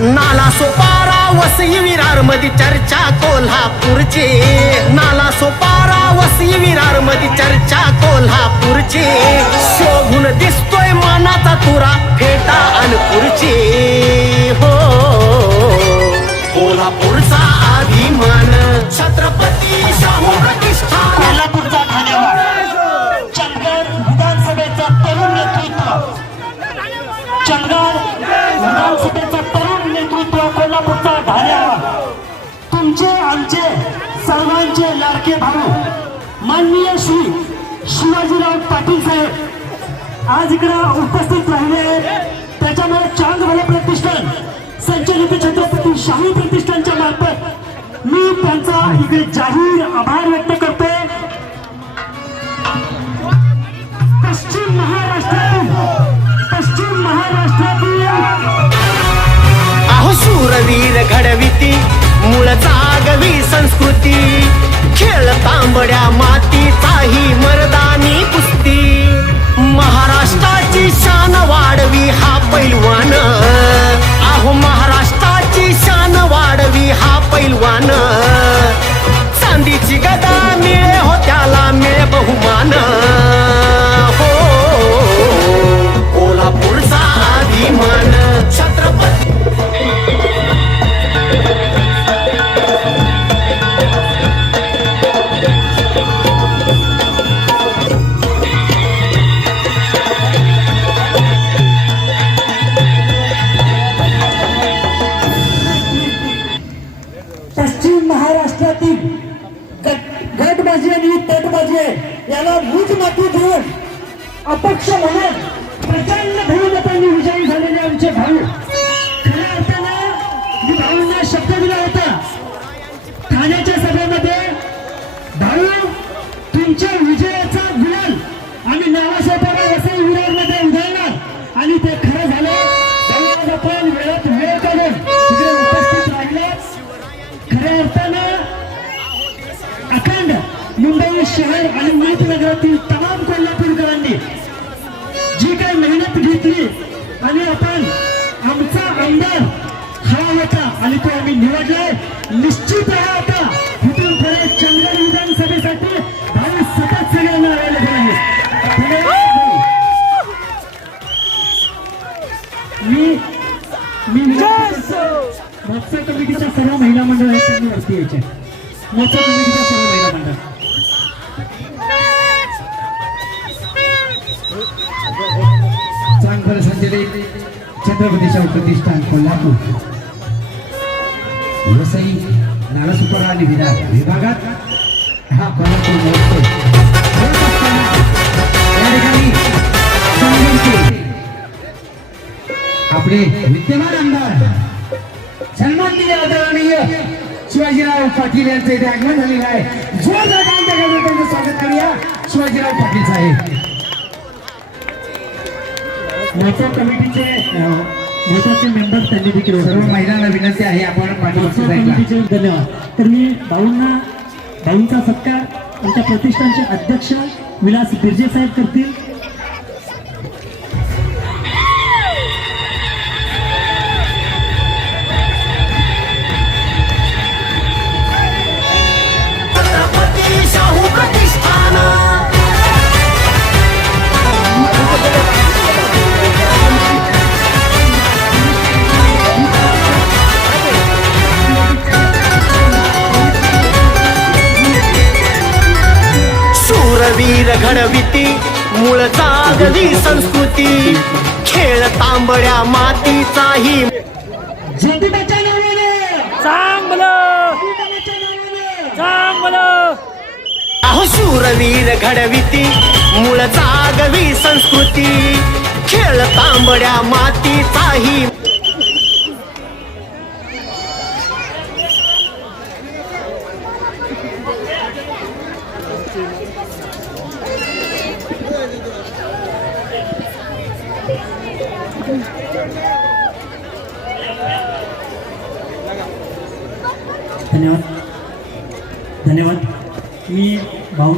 नाला सोपारा वसई विरारमध्ये चर्चा कोल्हापूरचे. नाला सोपारा वसई विरारमध्ये चर्चा कोल्हापूरचे. शोभून दिसतोय मानाचा तुरा फेटा अनपूरचे. हो. भाऊ माननीय श्री शिवाजीराव पाटील साहेब आज इकडं उपस्थित राहिले त्याच्यामुळे चांद भले प्रतिष्ठान संचलित छत्रपती शाहू प्रतिष्ठानच्या मार्फत मी त्यांचा इकडे जाहीर आभार व्यक्त करतो पश्चिम महाराष्ट्रातील पश्चिम महाराष्ट्रातील अहो सूरवीर घडविती मूळ जागवी संस्कृती. खेळ तांबड्या मातीचाही मर्दानी कुस्ती. महाराष्ट्राची शान वाढवी हा पैलवान. अहो महाराष्ट्राची शान वाढवी हा पैलवान. अपक्ष म्हणून घेतली आणि आपण आमचा आमदार हा होता. आणि तो आम्ही निवडलाय निश्चित आहे आता. इथून पुढे चंद्र विधानसभेसाठी भाऊ सतत सगळ्यांना अवेलेबल आहे. मी मी मत्स्य कमिटीच्या सर्व महिला मंडळ आहेत त्यांनी वरती यायचे. मत्स्य कमिटीच्या सर्व महिला मंडळ. चांगलं संचलित छत्रपती शाहू प्रतिष्ठान कोल्हापूर. वसई नालासुपारा आणि विरार विभागात हा कोल्हापूर महोत्सव या ठिकाणी आपले विद्यमान आमदार सन्माननीय आदरणीय शिवाजीराव पाटील यांचे इथे आगमन झालेलं आहे. जोरदार टाळ्यांच्या त्यांचं स्वागत करूया शिवाजीराव पाटील साहेब. मत्स्य कमिटीचे अं, महत्त्वाचे मेंबर त्यांनी देखील सर्व. महिलांना विनंती आहे आपण कमिटीचे धन्यवाद तर मी भाऊंना भाऊंचा सत्कार आमच्या प्रतिष्ठानचे अध्यक्ष विलास बिर्जे साहेब करतील घडविती मूळ जागवी संस्कृती. खेळ तांबड्या मातीचाही चांगलं. चांगलं. अहो शूरवीर घडविती मूळ जागवी संस्कृती. खेळ तांबड्या मातीचाही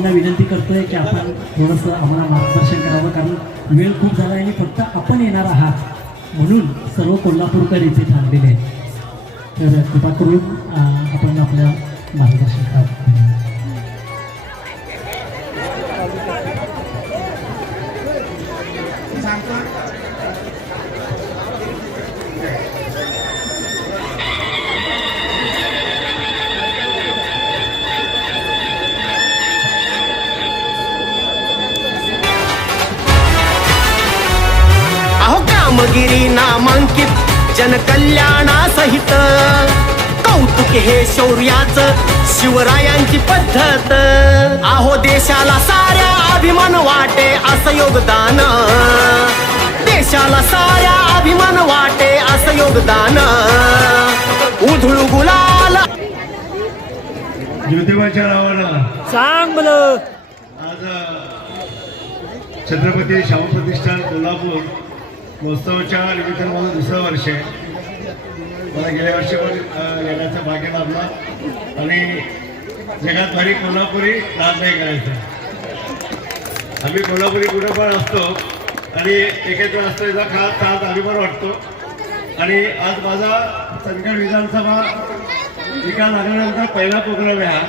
भाऊंना विनंती करतोय की आपण थोडंसं आम्हाला मार्गदर्शन करावं कारण वेळ खूप झाला आणि फक्त आपण येणार आहात म्हणून सर्व कोल्हापूरकर इथे थांबलेले आहेत. तर कृपा करून आपण आपल्या मार्गदर्शन करावं जनकल्याणासहित कौतुक हे शौर्याचं शिवरायांची पद्धत. अहो देशाला साऱ्या अभिमान वाटे असं योगदान. देशाला साऱ्या अभिमान वाटे असं योगदान. उधळू गुलाल. ज्योतिबाच्या नावानं सांग बल आज छत्रपती शाहू प्रतिष्ठान कोल्हापूर महोत्सवाच्या निमित्तानं माझं दुसरं वर्ष आहे. मला गेल्या वर्षी पण येण्याचं भाग्य लाभलं. आणि जगात भारी कोल्हापुरी लाभ नाही करायचं. आम्ही कोल्हापुरी कुठं पण असतो आणि एकत्र असतो याचा खास खास अभिमान वाटतो. आणि आज माझा चंदगड विधानसभा निकाल लागल्यानंतर पहिला प्रोग्राम आहे हा.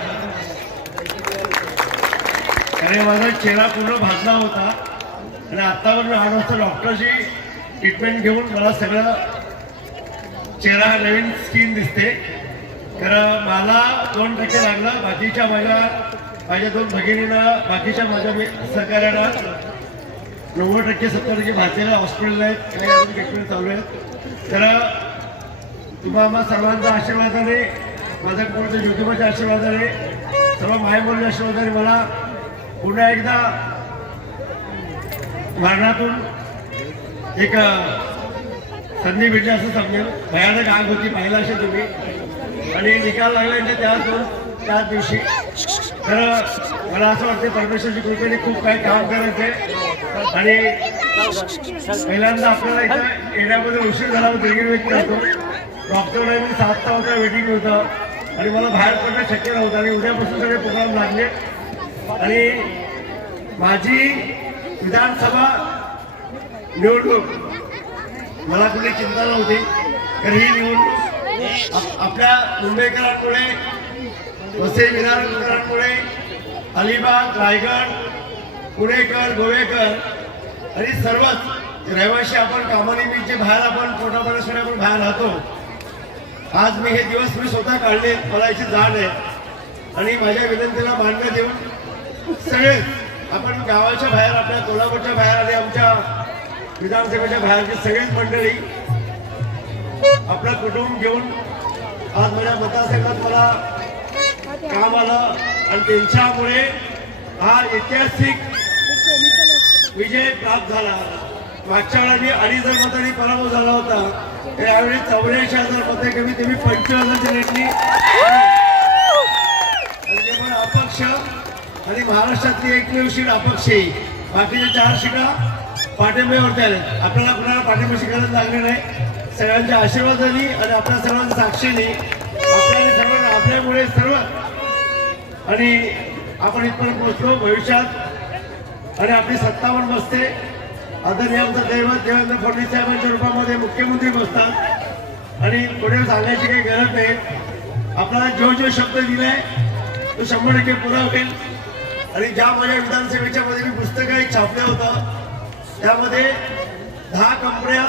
आणि माझा चेहरा पूर्ण भाजला होता. आणि आता पण मी आठ वाजता डॉक्टरची ट्रीटमेंट घेऊन मला सगळं चेहरा नवीन स्किन दिसते. कारण मला दोन टक्के लागलं. बाकीच्या माझ्या माझ्या दोन भगिनींना बाकीच्या माझ्या मी- नव्वद टक्के सत्तर टक्के भाजलेल्या हॉस्पिटल आहेत. काही अजून ट्रीटमेंट चालू आहेत. तर तुम्हा आम्हा सर्वांच्या आशीर्वादाने माझ्या कोणत्या ज्योतिबाच्या आशीर्वादाने सर्व मायबोलीच्या आशीर्वादाने मला पुन्हा एकदा मरणातून एक संधी भेटली असं समजेल. भयानक आग होती पाहिला असेल तुम्ही. आणि निकाल लागल्यानंतर म्हणजे त्या दोन त्याच दिवशी. तर मला असं वाटतं परमेश्वरची कृपेने खूप काही काम करायचे आणि पहिल्यांदा आपल्याला इथं येण्यामध्ये उशीर झाला देखील व्यक्त असतो डॉक्टर मी सातचा होता वेटिंग होतं आणि मला बाहेर पडणं शक्य नव्हतं. आणि उद्यापासून सगळे प्रोग्राम लागले. आणि माझी विधानसभा निवडणूक मला कुठली चिंता नव्हती. कारण ही निवडणूक आप- आपल्या मुंबईकरांमुळे वसई विधानकरांमुळे अलिबाग रायगड पुणेकर गोवेकर आणि सर्वच रहिवाशी आपण कामानिमित्त जे बाहेर आपण पोटापाण्यासाठी आपण बाहेर राहतो. आज मी हे दिवस मी स्वतः काढले मला याची जाण आहे. आणि माझ्या विनंतीला मान्य देऊन सगळे आपण गावाच्या बाहेर आपल्या कोल्हापूरच्या बाहेर आणि आमच्या विधानसभेच्या बाहेरची सगळीच मंडळी आपलं कुटुंब घेऊन आज माझ्या मतदारसंघात मला काम आलं आणि त्यांच्यामुळे हा ऐतिहासिक विजय प्राप्त झाला. मागच्या वेळी अडीच हजार मतांनी पराभव झाला होता. त्यावेळी चौऱ्याऐंशी हजार मते कमी कमी पंचवीस हजारच्या रेटनी म्हणजे पण अपक्ष आणि महाराष्ट्रातली एकमेव सीट अपक्ष बाकीच्या चार शिटा पाठिंब्यावरती आल्या आपल्याला कुणाला पाठिंब्याची गरज लागले नाही. सगळ्यांच्या आशीर्वादाने आणि आपल्या सर्वांच्या साक्षीने आपल्याला सर्वांना आपल्यामुळे सर्व आणि आपण इथपर्यंत पोहोचलो भविष्यात. आणि आपली सत्ता पण बसते. आदरणीय आमचं दैवत देवेंद्र फडणवीस साहेबांच्या रूपामध्ये मुख्यमंत्री बसतात. आणि पुढे सांगायची काही गरज नाही. आपल्याला जो जो शब्द दिलाय तो शंभर टक्के पुरा होईल. आणि ज्या माझ्या विधानसभेच्या मध्ये मी पुस्तकं एक छापलं होतं त्यामध्ये दहा कंपन्या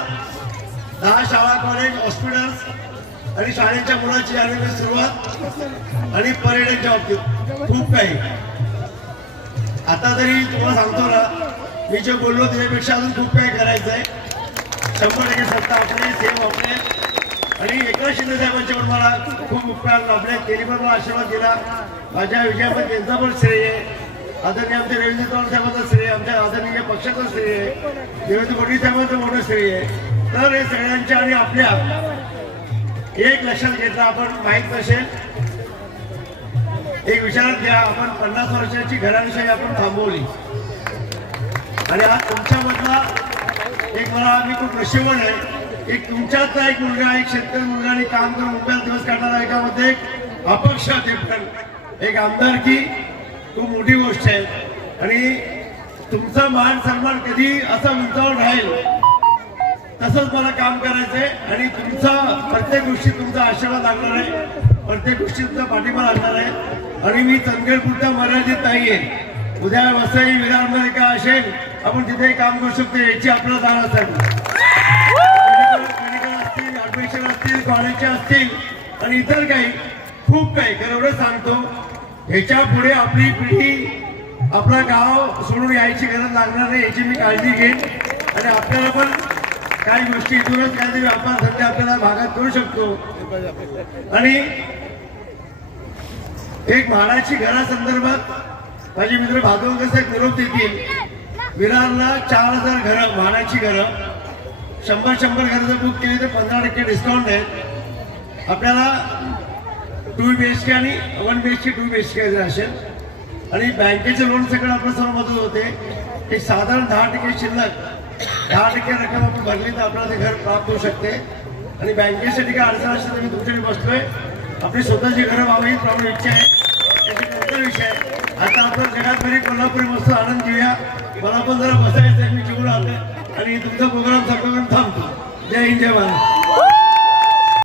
दहा शाळा कॉलेज हॉस्पिटल्स आणि शाळेच्या मुलाची आणि सुरुवात आणि पर्यटनच्या बाबतीत खूप काही. आता तरी तुम्हाला सांगतो ना मी जे बोललो त्याच्यापेक्षा अजून खूप काही करायचं आहे शंभर टक्के सत्ता आपले सेम आपले. आणि एकनाथ शिंदे साहेबांचे पण मला खूप उपकार लाभले त्यांनी पण मला आशीर्वाद दिला. माझ्या विजयामध्ये त्यांचा पण श्रेय आहे. आदरणीय आमच्या रवींद्र पवार साहेबांचं श्रेय आमच्या आदरणीय पक्षाचं श्रेय आहे देवेंद्र फडणवीस साहेबांचं मोठं श्रेय. आहे तर हे सगळ्यांच्या आणि आपल्या एक लक्षात घेतला आपण माहीत नसेल. एक विचारात घ्या आपण पन्नास वर्षाची घराणीशाही आपण थांबवली. आणि आज तुमच्यामधला एक मला मी खूप नशिबवान आहे एक तुमच्यातला एक मुलगा एक शेतकरी मुलगा आणि काम करून मुंबईत दिवस काढणारा एकामध्ये एक अपक्ष ते एक आमदारकी खूप मोठी गोष्ट आहे. आणि तुमचा मान सन्मान कधी असा उंचावर राहील तसंच मला काम करायचंय आणि तुमचा प्रत्येक गोष्टी तुमचा आशीर्वाद लागणार आहे. प्रत्येक गोष्टी तुमचा पाठिंबा लागणार आहे. आणि मी चंदगडपूरच्या मर्यादित नाहीये उद्या वसई विरारमध्ये काय असेल आपण तिथेही काम करू शकतो याची आपल्याला जाण असावी असतील ऍडमिशन असतील कॉलेजचे असतील आणि इतर काही खूप काही खरं सांगतो. ह्याच्या पुढे आपली पिढी आपलं गाव सोडून यायची गरज लागणार नाही याची मी काळजी घेईन. आणि आपल्याला पण काही गोष्टी इथूनच काहीतरी व्यापार सध्या आपल्याला भागात करू शकतो. आणि एक म्हाडाची घरासंदर्भात माझे मित्र भागवत साहेब निरोप देतील. विरारला चार हजार घरं म्हाडाची घरं. शंभर शंभर घरं जर बुक केली तर पंधरा टक्के डिस्काउंट आहे. आपल्याला टू बी एच के आणि one B H K two B H K जर असेल. आणि बँकेचे लोन सगळं आपलं सर्व मदत होते. एक साधारण दहा टक्के शिल्लक. दहा टक्के रक्कम आपण भरली तर आपल्याला ते घर प्राप्त होऊ शकते. आणि बँकेसाठी काय अडचण असेल तर मी तुमच्याकडे बसतोय आपली स्वतःची घरं व्हावी ही प्रॉब्लेम इच्छा आहे. त्याची विषय आहे. आता आपण जगात घरी कोल्हापुरी मस्त आनंद घेऊया. मला पण जरा बसायचं आहे, मी जेवढं आलं आणि तुमचा प्रोग्राम सगळं थांबतो. जय हिंद जय महाराज